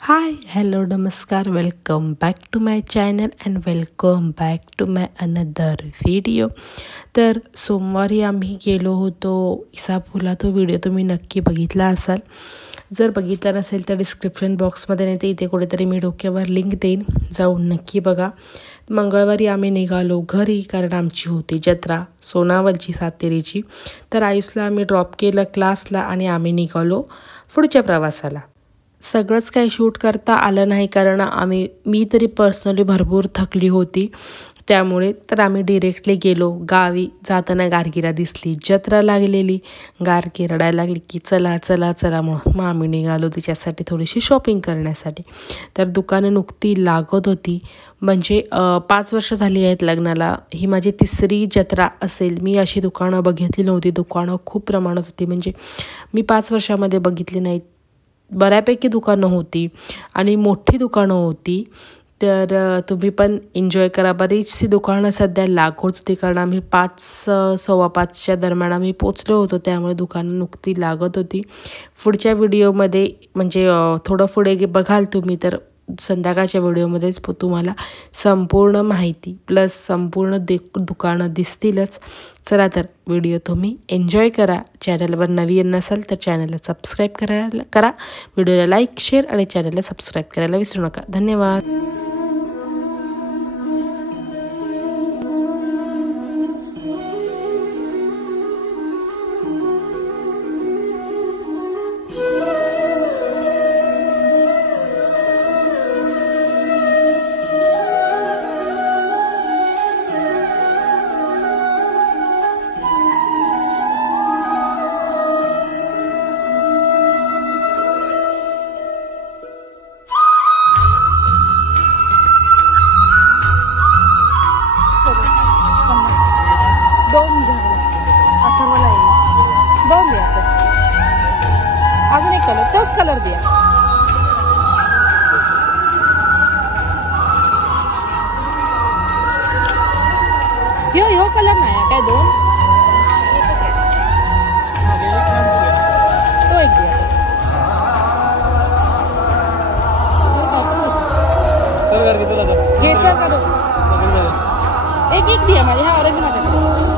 हाय hello नमस्कार welcome back to my channel and welcome back to my another video. तर सोमवारी आम्ही गेलो होतो इसापूरला। तो व्हिडिओ तुम्ही नक्की बघितला असाल। जर बघितला नसेल तर डिस्क्रिप्शन बॉक्समध्ये नाही तर इथे कुठेतरी मी डोक्यावर लिंक देईन, जाऊन नक्की बघा। मंगळवारी आम्ही निघालो घरी, कारण आमची होती जत्रा सोनावलची सातेरीची। तर आयुषला आम्ही ड्रॉप केलं क्लासला आणि आम्ही निघालो पुढच्या प्रवासाला। सगळंच काही शूट करता आलं नाही, कारण मी तरी पर्सनली भरपूर थकली होती, त्यामुळे तर आम्ही डिरेक्टली गेलो गावी। जाताना गार्गीला दिसली, जत्रा लागलेली, गार्गी रडायला लागली की चला चला चला, मग आम्ही निघालो तिच्यासाठी थोडीशी शॉपिंग करण्यासाठी। तर दुकानं नुकती लागत होती, म्हणजे 5 वर्ष झाली आहेत लग्नाला, ही माझी तिसरी जत्रा असेल। मी अशी दुकानं बघितली नव्हती, दुकानं खूप प्रमाणात होती, म्हणजे मी 5 वर्षामध्ये बघितली नाहीत। बऱ्यापैकी दुकानं होती आणि मोठी दुकानं होती, तर तुम्ही पण एन्जॉय करा। बरीचशी दुकानं सध्या लागत होती, कारण आम्ही 5:15च्या दरम्यान आम्ही पोचलो होतो, त्यामुळे दुकानं नुकती लागत होती। पुढच्या व्हिडिओमध्ये म्हणजे थोडं पुढे बघाल तुम्ही तर संध्याकाळच्या व्हिडिओमध्येच तुम्हाला संपूर्ण माहिती प्लस संपूर्ण दुकानं दिसतीलच। चला तर व्हिडिओ तुम्ही एन्जॉय करा। चॅनलवर नवीन नसाल तर चॅनलला सबस्क्राईब करा, व्हिडिओला लाईक शेअर आणि चॅनलला सबस्क्राईब करायला विसरू नका। धन्यवाद। दोन द्या, अजून एक कलर, तोच कलर द्या। ह्यो कलर नाही काय, दोन तो एक द्या। घे सर का, एक एक द्या माझ्या, हा ऑरेंज माझ्याकडे।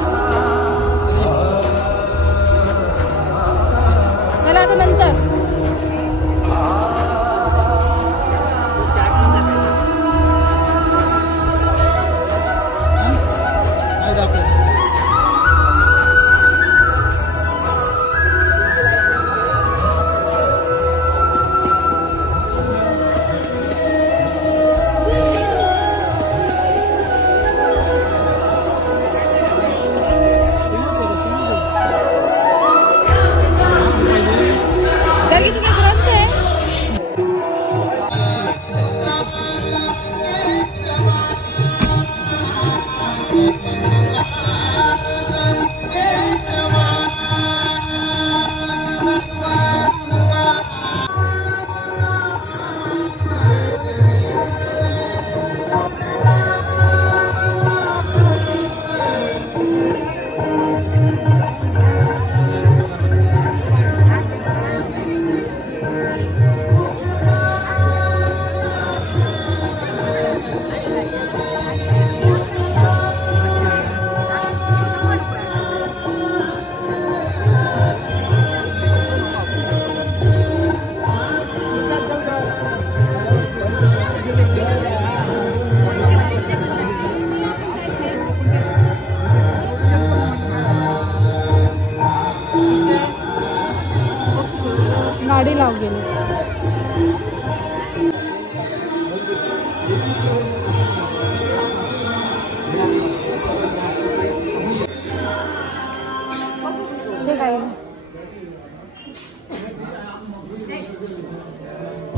चला आता नंतर गाडी लाव गेली।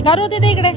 गारू होते ते इकडे।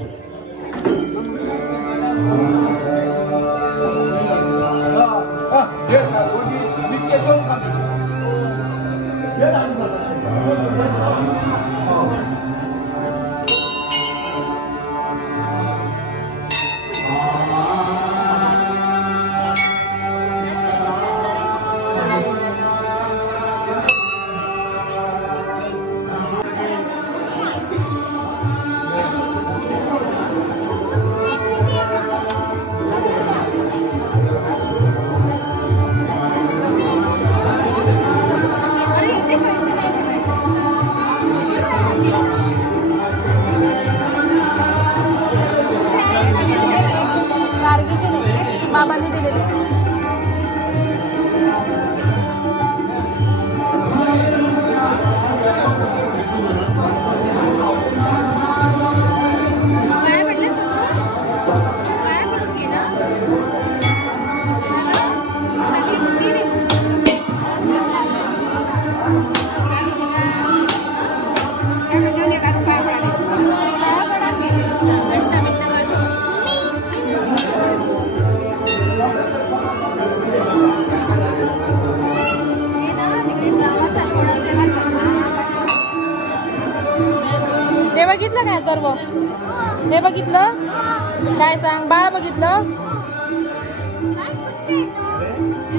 हे बघितलं काय सांग बाळ बघितलं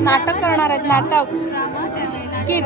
नाटक करणार आहेत नाटक स्किट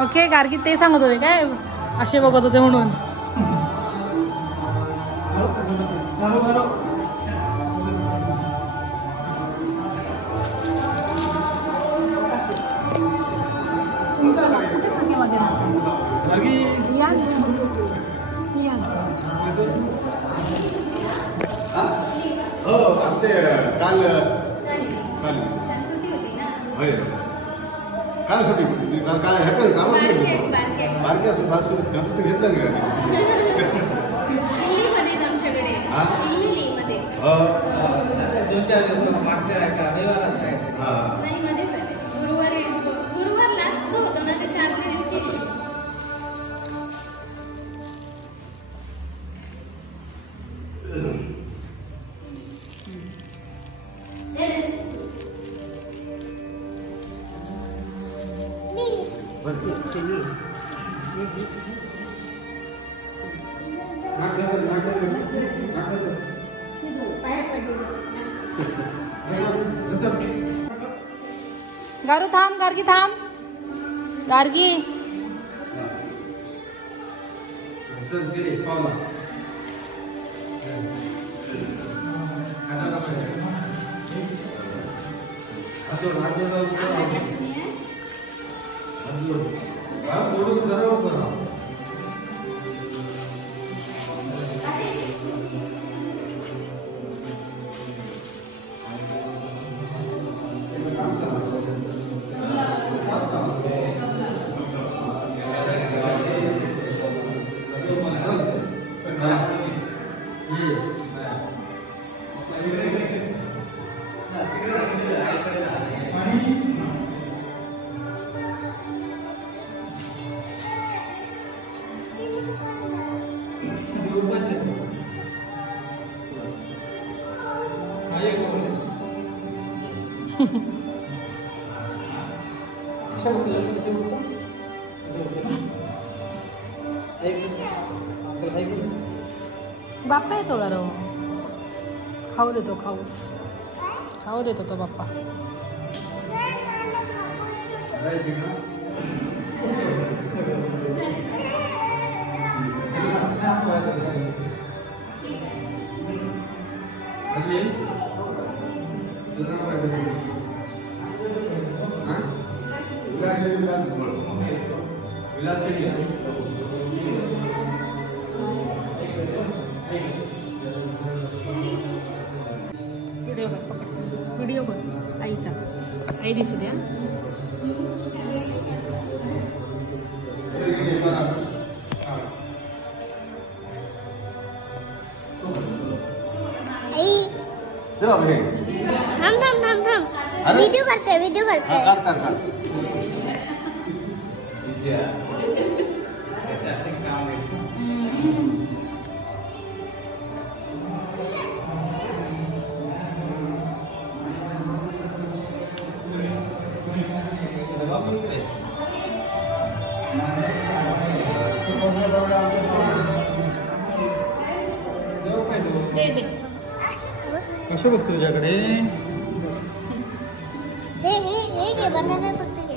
ओके गार्गी ते सांगत होते काय असे बघत होते म्हणून काल सुट्टी काय हॅपन काम बारक्या सुट्टी घेतलं का आमच्याकडे दोन-चार दिवस मागच्या नाही मध्ये चालेल गुरुवार लास्ट होतं ना त्याच्या आदल्या दिवशी गारू थांब गार्गी थांब गार्गी बाप्पा येतो गारो खाऊ देतो खाऊ देतो तो बाप्पा व्हिडिओ कर आईचा आई दिसू द्या थांब व्हिडिओ करते कसं बघतो तुझ्याकडे हे घे बनाना फक्त घे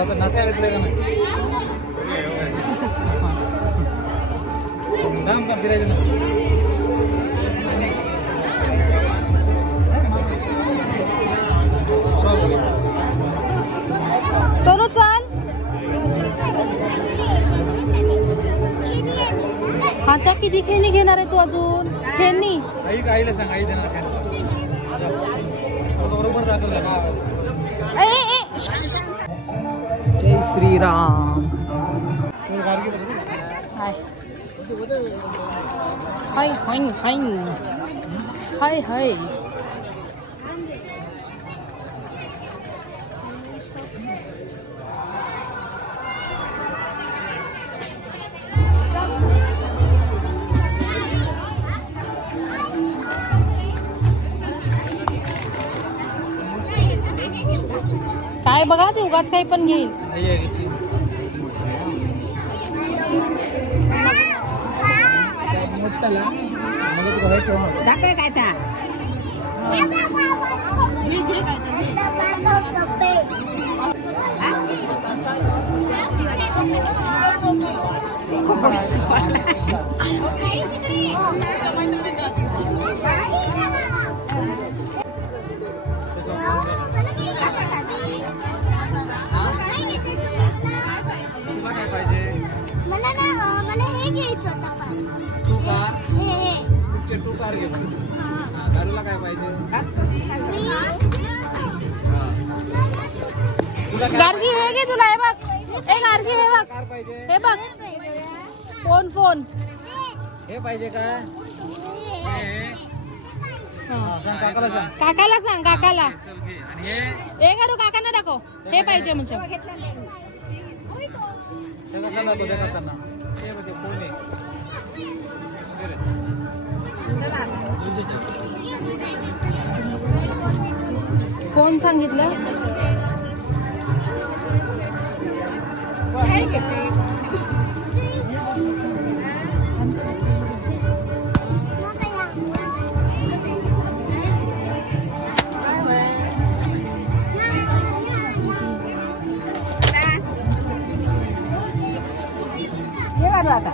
आता नाट्या घेतलं का नाही दाम का फिरायचं ना सोनू चल आता किती खेळणी घेणार आहे तू अजून खेळणी आईला सांग आई देणार बरोबर दाखवलं ना जय श्रीराम हाय हाय हाय हाय हाय काय बघा ते उगाच काही पण घेईल काय त्या मला हे घ्यायचं होतं टू कार घे गाडीला काय पाहिजे गार्गी हे घे तुला हे बघ ए गार्गी हे बघ हे बघ फोन फोन हे पाहिजे काय काकाला सांग काकाला हे करू काकांना दाखव हे पाहिजे म्हणजे फोन सांगितलं आता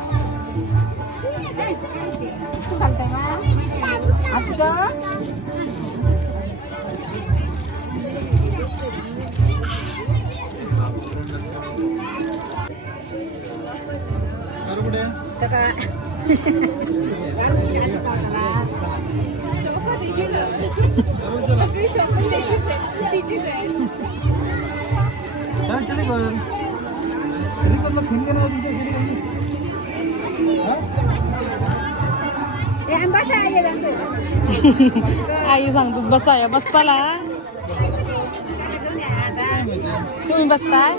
आई सांगतो बसाय बसताला तुम्ही बसताय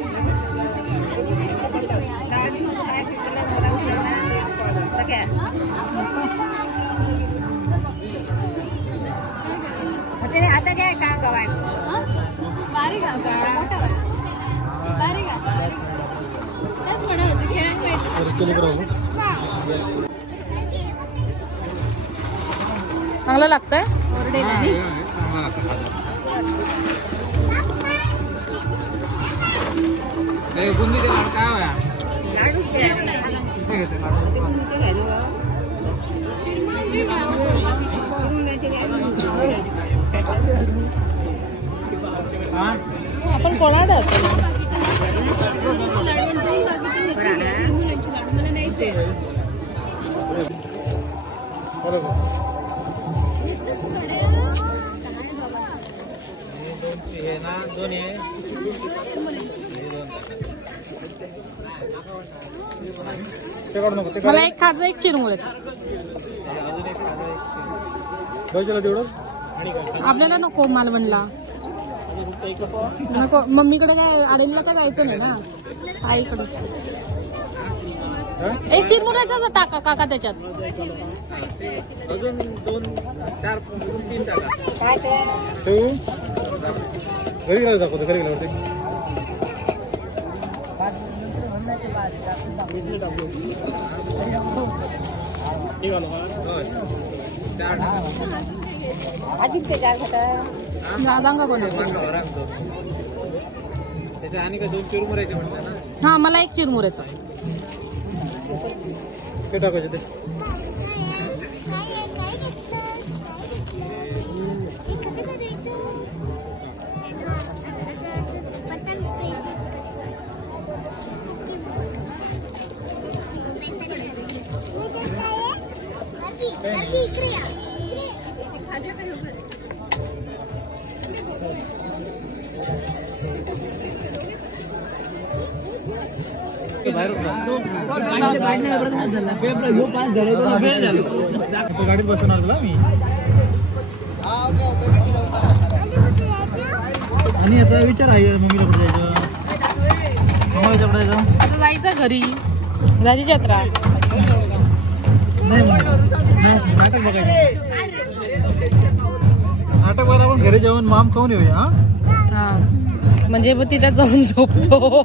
आता काय का गवाय बारी गाव का बारी गाव तेच म्हणत होते खेळायला चांगलं लागतंय बुंदीचे लाडू काय होया आपण कोणाला मला एक खायचं एक चिरमुरे आपल्याला नको मालवणला नको मम्मीकडे काय आडेला तर जायचं नाही ना आईकडे एक चिरमुऱ्याचा टाका काका त्याच्यात अजून 2 4 3 टाका काय ते घरी गेला दाखवतो घरी गेल्यावरती अजित ते काय दादा कोण आणि काय 2 चिरमुऱ्याचे म्हटलं ना. हा मला 1 चिरमुऱ्याचं. ते टाकायचे ते. गाडीत बसणार तुला मी. आणि आता विचार आहे मम्मीला कुठे जायचं, मामाच्या कुठे जायचं. आता जायचं घरी, झाली जत्रा. नाही नाटक बघायचं. नाटक बघायला आपण घरी जाऊन माम खाऊन येऊया. हा म्हणजे मग तिथे जाऊन झोपतो.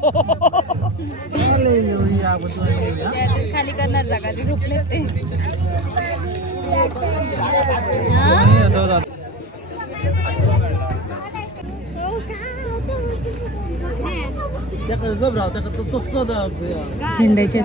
खाली करणार जागा ते झोपले ते. झेंड्याचे